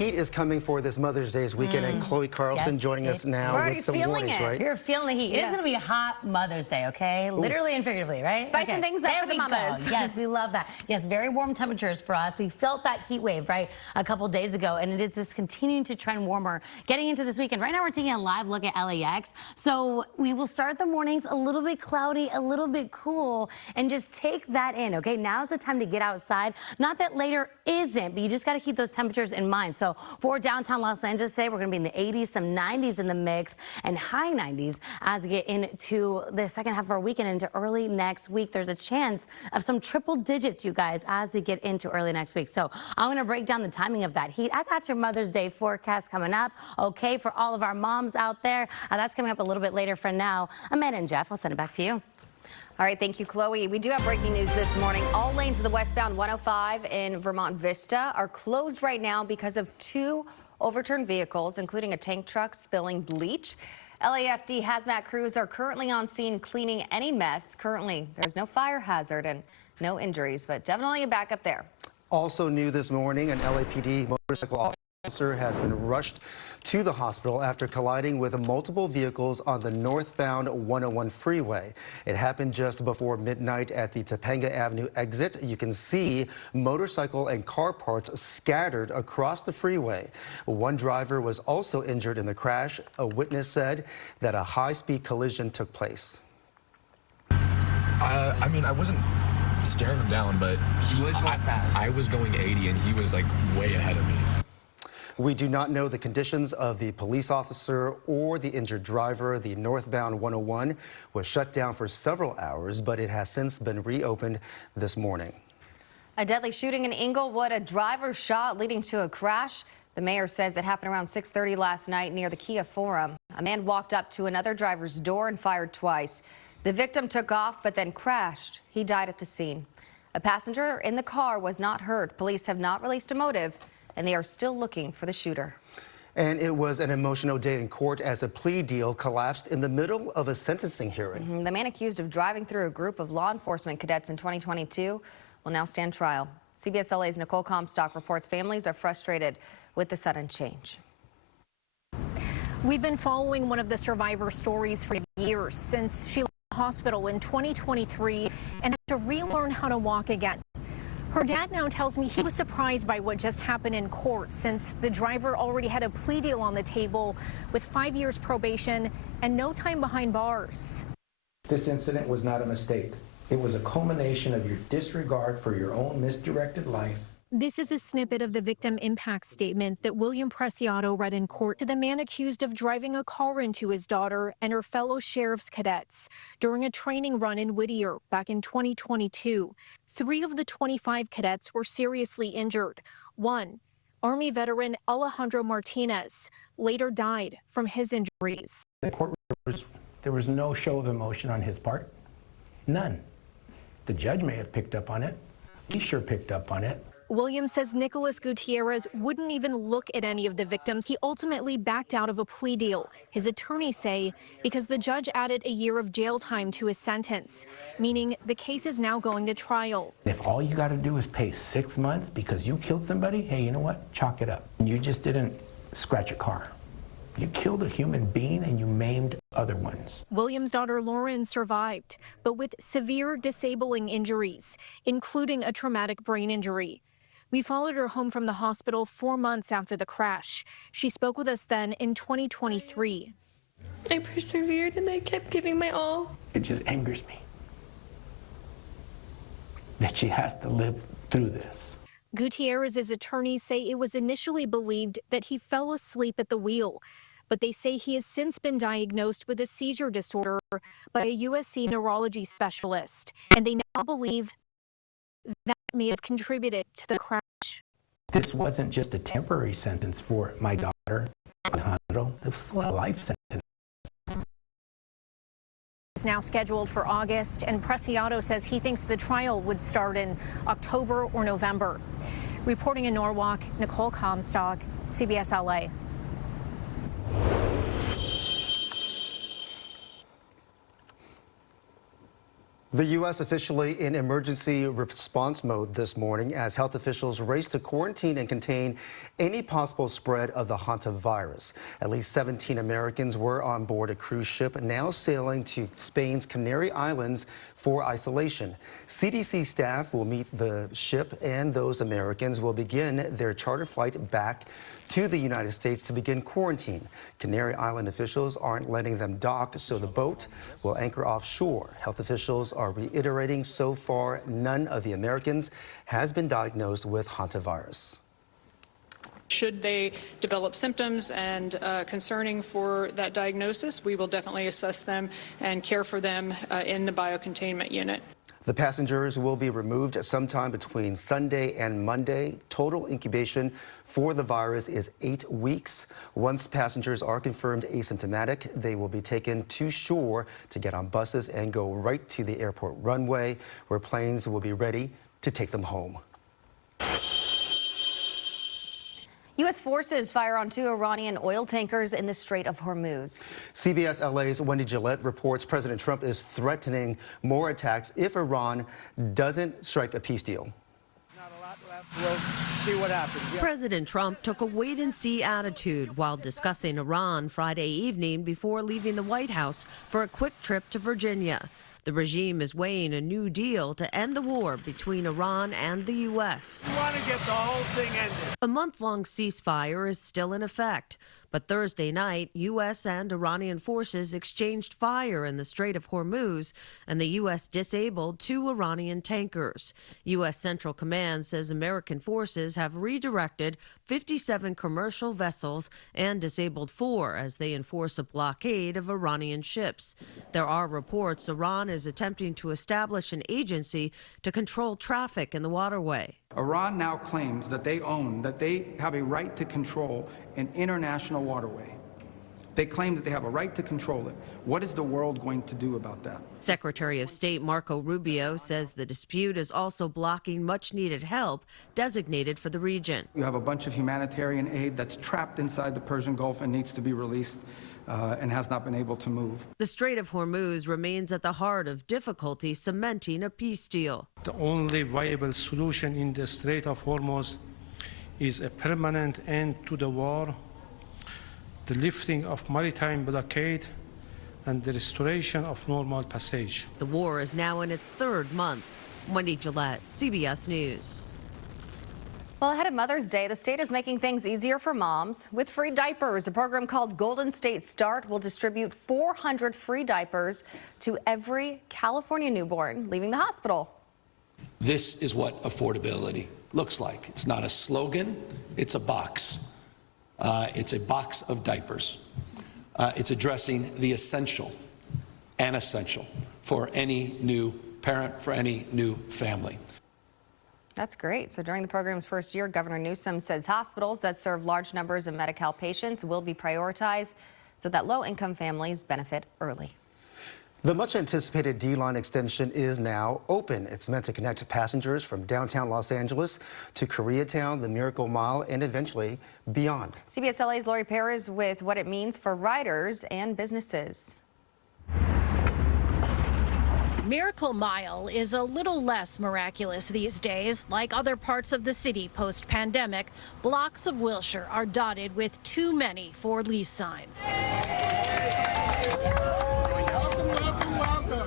Heat is coming for this Mother's Day weekend, and Chloe Carlson joining us now with some warnings, right? You're feeling the heat. It's going to be a hot Mother's Day, okay? Ooh. Literally and figuratively, right? Spicing things up for the mamas. Yes, we love that. Yes, very warm temperatures for us. We felt that heat wave, right, a couple days ago, and it is just continuing to trend warmer getting into this weekend. Right now, we're taking a live look at LAX. So we will start the mornings a little bit cloudy, a little bit cool, and just take that in, okay? Now's the time to get outside. Not that later isn't, but you just got to keep those temperatures in mind. So for downtown Los Angeles today, we're going to be in the 80s, some 90s in the mix, and high 90s as we get into the second half of our weekend into early next week. There's a chance of some triple digits, you guys, as we get into early next week. So I'm going to break down the timing of that heat. I got your Mother's Day forecast coming up, okay, for all of our moms out there. That's coming up a little bit later. For now, Amanda and Jeff, I'll send it back to you. All right, thank you, Chloe. We do have breaking news this morning. All lanes of the westbound 105 in Vermont Vista are closed right now because of 2 overturned vehicles, including a tank truck spilling bleach. LAFD hazmat crews are currently on scene cleaning any mess. Currently, there's no fire hazard and no injuries, but definitely a backup there. Also new this morning, an LAPD motorcycle officer has been rushed to the hospital after colliding with multiple vehicles on the northbound 101 freeway. It happened just before midnight at the Topanga Avenue exit. You can see motorcycle and car parts scattered across the freeway. One driver was also injured in the crash. A witness said that a high-speed collision took place. I mean, I wasn't staring him down, but he was going fast. I was going 80 and he was like way ahead of me. We do not know the conditions of the police officer or the injured driver. The northbound 101 was shut down for several hours, but it has since been reopened this morning. A deadly shooting in Inglewood, a driver shot leading to a crash. The mayor says it happened around 6:30 last night near the Kia Forum. A man walked up to another driver's door and fired twice. The victim took off but then crashed. He died at the scene. A passenger in the car was not hurt. Police have not released a motive, and they are still looking for the shooter. And it was an emotional day in court as a plea deal collapsed in the middle of a sentencing hearing. The man accused of driving through a group of law enforcement cadets in 2022 will now stand trial. CBS LA's Nicole Comstock reports families are frustrated with the sudden change. We've been following one of the survivor stories for years since she left the hospital in 2023 and had to relearn how to walk again. Her dad now tells me he was surprised by what just happened in court since the driver already had a plea deal on the table with 5 years probation and no time behind bars. This incident was not a mistake. It was a culmination of your disregard for your own misdirected life. This is a snippet of the victim impact statement that William Preciado read in court to the man accused of driving a car into his daughter and her fellow sheriff's cadets during a training run in Whittier back in 2022. 3 of the 25 cadets were seriously injured. One, Army veteran Alejandro Martinez, later died from his injuries. The court, there was no show of emotion on his part. None. The judge may have picked up on it. He sure picked up on it. Williams says Nicholas Gutierrez wouldn't even look at any of the victims. He ultimately backed out of a plea deal, his attorneys say, because the judge added a year of jail time to his sentence, meaning the case is now going to trial. If all you got to do is pay 6 months because you killed somebody, hey, you know what? Chalk it up. You just didn't scratch a car. You killed a human being and you maimed other ones. William's daughter Lauren survived, but with severe disabling injuries, including a traumatic brain injury. We followed her home from the hospital 4 months after the crash. She spoke with us then in 2023. I persevered and I kept giving my all. It just angers me that she has to live through this. Gutierrez's attorneys say it was initially believed that he fell asleep at the wheel, but they say he has since been diagnosed with a seizure disorder by a USC neurology specialist, and they now believe that may have contributed to the crash. This wasn't just a temporary sentence for my daughter, Alejandro. It was a life sentence. It's now scheduled for August, and Preciado says he thinks the trial would start in October or November. Reporting in Norwalk, Nicole Comstock, CBS LA. The U.S. officially in emergency response mode this morning as health officials race to quarantine and contain any possible spread of the hantavirus. At least 17 Americans were on board a cruise ship now sailing to Spain's Canary Islands for isolation. CDC staff will meet the ship and those Americans will begin their charter flight back to the United States to begin quarantine. Canary Island officials aren't letting them dock, so the boat will anchor offshore. Health officials are reiterating so far none of the Americans has been diagnosed with hantavirus. Should they develop symptoms and concerning for that diagnosis, we will definitely assess them and care for them in the biocontainment unit. The passengers will be removed sometime between Sunday and Monday. Total incubation for the virus is 8 weeks. Once passengers are confirmed asymptomatic, they will be taken to shore to get on buses and go right to the airport runway, where planes will be ready to take them home. U.S. forces fire on 2 Iranian oil tankers in the Strait of Hormuz. CBS LA's Wendy Gillette reports President Trump is threatening more attacks if Iran doesn't strike a peace deal. Not a lot left. We'll see what happens. Yeah. President Trump took a wait-and-see attitude while discussing Iran Friday evening before leaving the White House for a quick trip to Virginia. The regime is weighing a new deal to end the war between Iran and the U.S. We want to get the whole thing ended. A month-long ceasefire is still in effect, but Thursday night, U.S. and Iranian forces exchanged fire in the Strait of Hormuz, and the U.S. disabled 2 Iranian tankers. U.S. Central Command says American forces have redirected 57 commercial vessels and disabled 4 as they enforce a blockade of Iranian ships. There are reports Iran is attempting to establish an agency to control traffic in the waterway. Iran now claims that they have a right to control an international waterway. They claim that they have a right to control it. What is the world going to do about that? Secretary of State Marco Rubio says the dispute is also blocking much-needed help designated for the region. You have a bunch of humanitarian aid that's trapped inside the Persian Gulf and needs to be released. And has not been able to move. The Strait of Hormuz remains at the heart of difficulty cementing a peace deal. The only viable solution in the Strait of Hormuz is a permanent end to the war, the lifting of maritime blockade, and the restoration of normal passage. The war is now in its 3rd month. Wendy Gillette, CBS News. Well, ahead of Mother's Day, the state is making things easier for moms with free diapers. A program called Golden State Start will distribute 400 free diapers to every California newborn leaving the hospital. This is what affordability looks like. It's not a slogan, it's a box. It's a box of diapers. It's addressing the essential and essential for any new parent, for any new family. That's great. So during the program's first year, Governor Newsom says hospitals that serve large numbers of Medi-Cal patients will be prioritized so that low-income families benefit early. The much-anticipated D-line extension is now open. It's meant to connect passengers from downtown Los Angeles to Koreatown, the Miracle Mile, and eventually beyond. CBS LA's Lori Perez with what it means for riders and businesses. Miracle Mile is a little less miraculous these days. Like other parts of the city post-pandemic, blocks of Wilshire are dotted with too many for lease signs.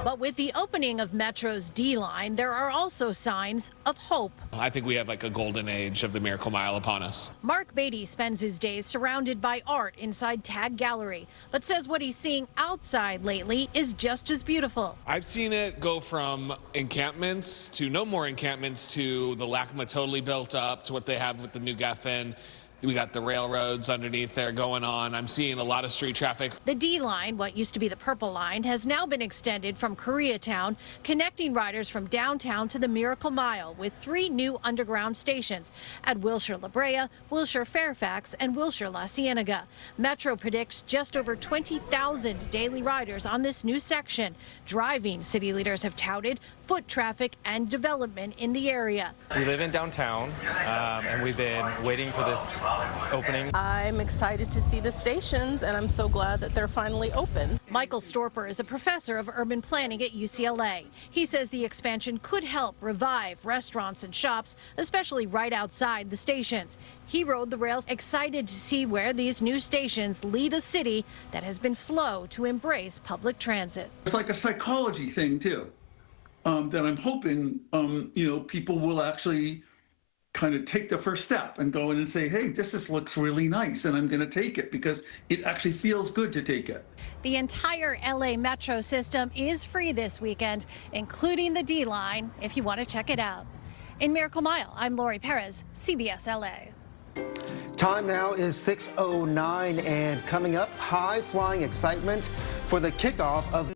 But with the opening of Metro's D-line, there are also signs of hope. I think we have like a golden age of the Miracle Mile upon us. Mark Beatty spends his days surrounded by art inside Tag Gallery, but says what he's seeing outside lately is just as beautiful. I've seen it go from encampments to no more encampments to the LACMA totally built up to what they have with the new Geffen. We got the railroads underneath there going on. I'm seeing a lot of street traffic. The D line, what used to be the Purple Line, has now been extended from Koreatown, connecting riders from downtown to the Miracle Mile with 3 new underground stations at Wilshire La Brea, Wilshire Fairfax, and Wilshire La Cienega. Metro predicts just over 20,000 daily riders on this new section. Driving, city leaders have touted foot traffic and development in the area. We live in downtown, and we've been waiting for this opening. I'm excited to see the stations, and I'm so glad that they're finally open. Michael Storper is a professor of urban planning at UCLA. He says the expansion could help revive restaurants and shops, especially right outside the stations. He rode the rails, excited to see where these new stations lead a city that has been slow to embrace public transit. It's like a psychology thing too, that I'm hoping, people will actually kind of take the first step and go in and say, hey, looks really nice, and I'm going to take it because it actually feels good to take it. The entire LA Metro system is free this weekend, including the D line, if you want to check it out. In Miracle Mile, I'm Lori Perez, CBS LA. Time now is 6:09, and coming up, high-flying excitement for the kickoff of